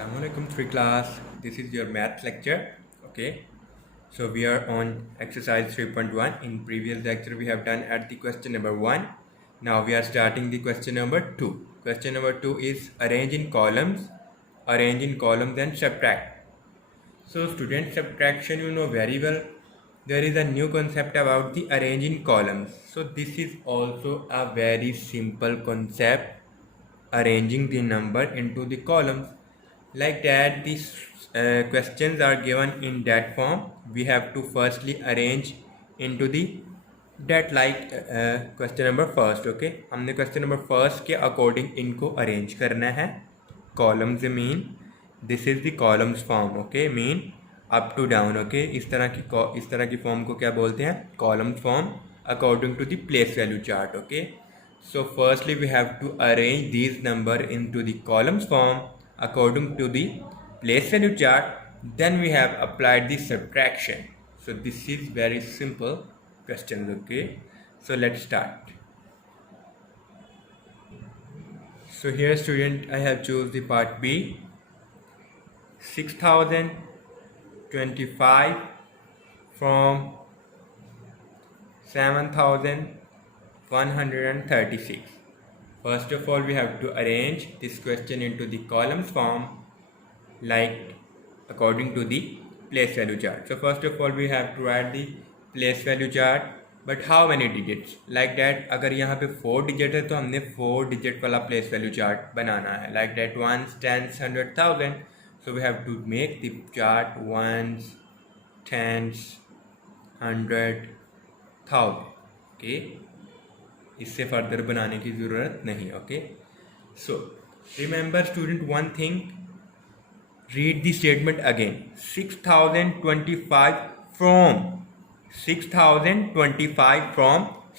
Assalamualaikum 3 class. This is your math lecture. Okay. So we are on exercise 3.1. In previous lecture we have done at the question number 1. Now we are starting the question number 2. Question number 2 is arrange in columns. Arrange in columns and subtract. So student, subtraction you know very well. There is a new concept about the arrange in columns. So this is also a very simple concept, arranging the number into the columns. Like that, these questions are given in that form. We have to firstly arrange into the that, like question number first. Okay, हमने question number first के according इनको arrange करना है. Columns mean this is the columns form. Okay, mean up to down. Okay, इस तरह की form को क्या बोलते हैं? Columns form according to the place value chart. Okay, so firstly we have to arrange these number into the columns form according to the place value chart. Then we have applied the subtraction. So this is very simple questions. Okay, so let's start. So here student, I have choose the part B. 6025 from 7136. First of all, we have to arrange this question into the columns form, like according to the place value chart. So first of all, we have to write the place value chart. But how many digits? Like that, अगर यहाँ पे 4 digit है तो हमने 4 digit वाला place value chart बनाना है. Like that, ones, tens, 100,000. So we have to make the chart ones, tens, 100,000. Okay. इससे further बनाने की ज़रूरत नहीं. Okay, so remember student one thing, read the statement again. 6025 from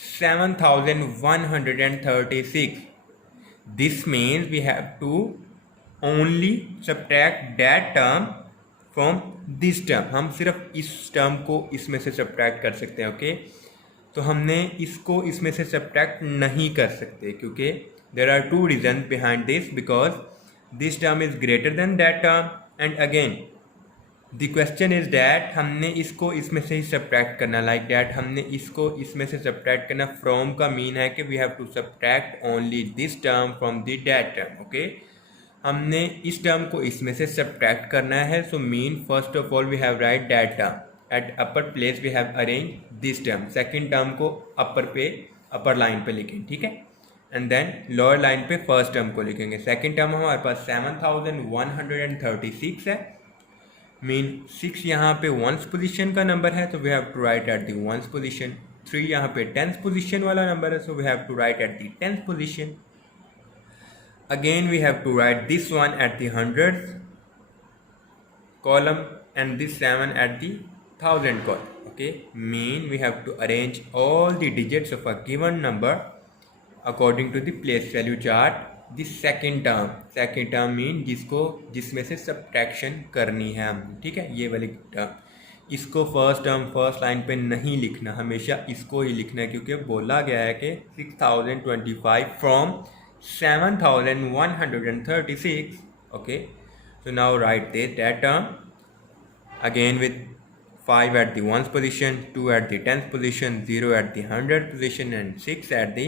7136. This means we have to only subtract that term from this term. हम सिर्फ इस term को इसमें से subtract कर सकते हैं. ओके, तो हमने इसको इसमें से सब्ट्रैक्ट नहीं कर सकते क्योंकि there are two reason behind this. Because this term is greater than that term and again the question is that हमने इसको इसमें से ही सब्ट्रैक्ट करना. लाइक डैट हमने इसको इसमें से सब्ट्रैक्ट करना. फ्रॉम का मीन है कि we have to subtract only this term from the that term. Okay, हमने इस टर्म को इसमें से सब्ट्रैक्ट करना है. So mean first of all we have write that term. At upper place we have arranged this term. Second term को upper line पे लिखें. ठीक है, and then lower line पे first term को लिखेंगे. Second term हमारे पास 7136 है. मीन 6 यहाँ पे ones position का नंबर है, तो we have to write at the ones position. 3 यहाँ पे tens position वाला नंबर है, so we have to write at the tens position. Again we have to write this one at the hundredth column and this 7 at the thousand column. Okay, mean we have to arrange all the digits of a given number according to the place value chart. The second term mean जिसमें से subtraction करनी है हम. ठीक है, ये वाली term. इसको फर्स्ट लाइन पे नहीं लिखना, हमेशा इसको ही लिखना है क्योंकि बोला गया है कि 6025 from 7136. Okay, so now write that term again with 5 at the ones position, 2 at the tenth position, 0 at the hundredth position, and 6 at the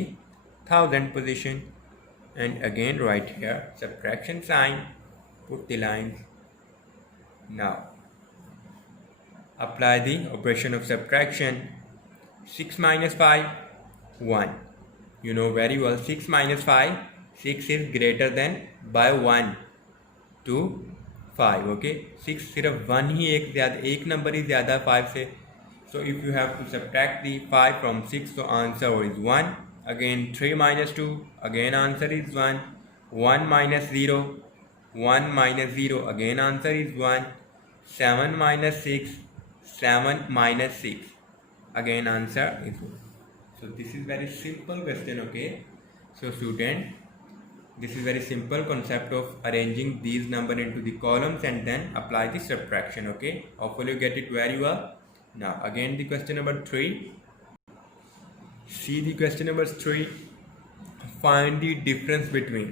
thousand position. And again write here subtraction sign, put the lines. Now apply the operation of subtraction. 6 minus 5, 1. You know very well 6 minus 5, 6 is greater than by 1 to 5. Okay, 6 सिर्फ 1 ही एक number ही ज़्यादा 5 से. So if you have to subtract the 5 from 6, तो answer is 1. Again 3 minus 2, again answer is 1. 1 minus 0, 1 minus 0, again answer is 1. 7 minus 6, 7 minus 6, again answer is 1. So this is very simple question. Okay, so student, this is very simple concept of arranging these number into the columns and then apply the subtraction. Okay, hopefully you get it very well. Now again the question number 3. See the question number 3. Find the difference between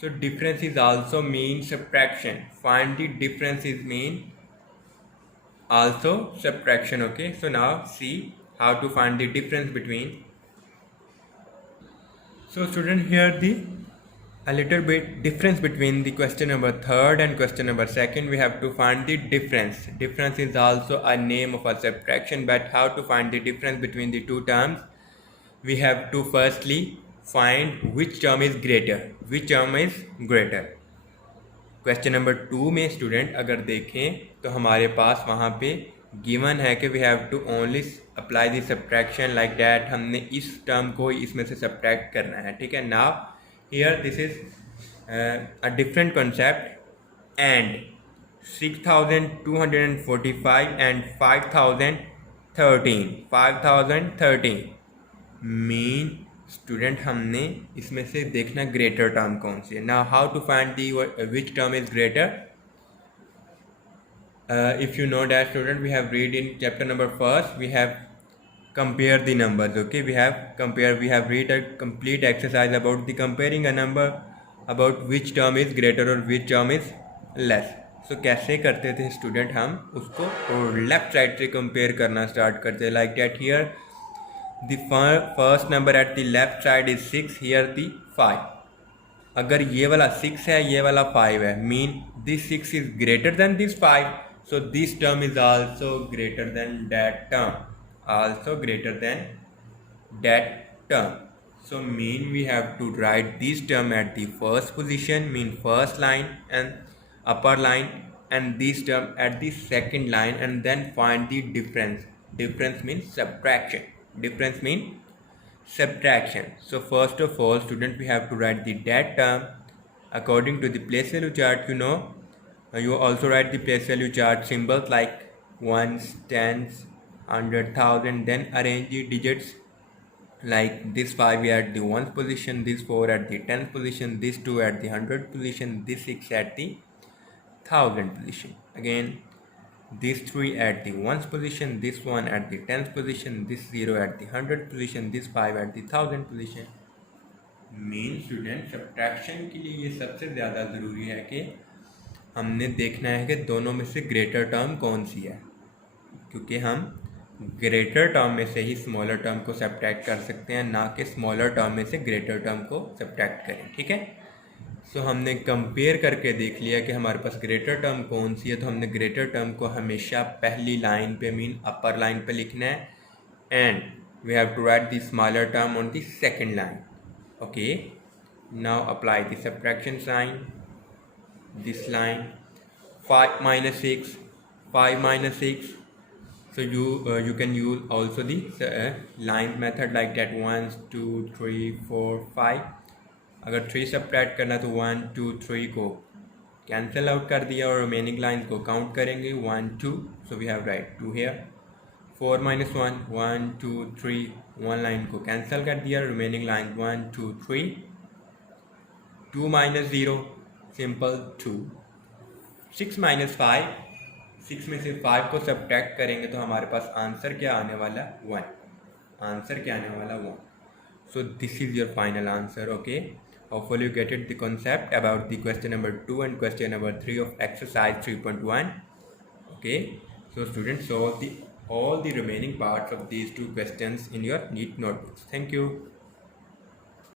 So difference is also mean subtraction. Find the difference is mean also subtraction. Okay, so now see how to find the difference between. So student, here the a little bit difference between the question number third and question number second. We have to find the difference. Difference is also a name of a subtraction, but how to find the difference between the two terms? We have to firstly find which term is greater. Which term is greater? Question number 2 में student अगर देखें तो हमारे पास वहाँ पे given है कि we have to only apply the subtraction like that. हमने इस टर्म को इसमें से सब्ट्रैक्ट करना है. ठीक है. Now here this is a different concept. And 6245 and 5013 mean student हमने इसमें से देखना ग्रेटर टर्म कौन सी है. Now how to find the which term is greater. If you know that student we have read in chapter number first we have compare the numbers. Okay, we have read a complete exercise about the comparing a number about which term is greater or which term is less. So कैसे करते थे student हम उसको और left side से compare करना start करते. Like that here the first number at the left side is 6, here the 5. अगर ये वाला 6 है ये वाला 5 है, mean this 6 is greater than this 5, so this term is also greater than that term, so mean we have to write this term at the first position, mean first line and upper line, and this term at the second line, and then find the difference. Difference means subtraction. So first of all student, we have to write the that term according to the place value chart. You also write the place value chart symbols like ones, tens, 100,000, then arrange the digits like this 5 at the 1st position, this 4 at the 10th position, this 2 at the 100th position, this 6 at the 1000th position, again this 3 at the 1st position, this 1 at the 10th position, this 0 at the 100th position, this 5 at the 1000th position. Main student subtraction के लिए ये सबसे ज़्यादा ज़रूरी है कि हमने देखना है कि दोनों में से ग्रेटर टर्म कौन सी है, क्योंकि हम ग्रेटर टर्म में से ही स्मॉलर टर्म को सब्ट्रैक्ट कर सकते हैं, ना कि स्मॉलर टर्म में से ग्रेटर टर्म को सब्ट्रैक्ट करें. ठीक है. सो हमने कंपेयर करके देख लिया कि हमारे पास ग्रेटर टर्म कौन सी है. तो हमने ग्रेटर टर्म को हमेशा पहली लाइन पे मीन अपर लाइन पे लिखना है, and we have to write the smaller term on the second line. Okay. Now apply the subtraction sign. This line 5 minus 6. So you can use also the line method like that 1 2 3 4 5. अगर 3 subtract करना तो 1 2 3 को cancel out कर दिया और remaining line को count करेंगे 1 2. So we have write 2 here. 4 minus 1 1 2 3, 1 line को कैंसिल कर दिया, remaining line 1 2 3. 2 minus 0 simple 2. 6 minus 5, 6 में से 5 को सब्ट्रैक्ट करेंगे तो हमारे पास आंसर क्या आने वाला 1. So this is your final answer. Okay, hopefully you get it the concept about the question number 2 and question number 3 of exercise 3.1. Okay, so students, solve all the remaining parts of these two questions in your neat notebooks. Thank you.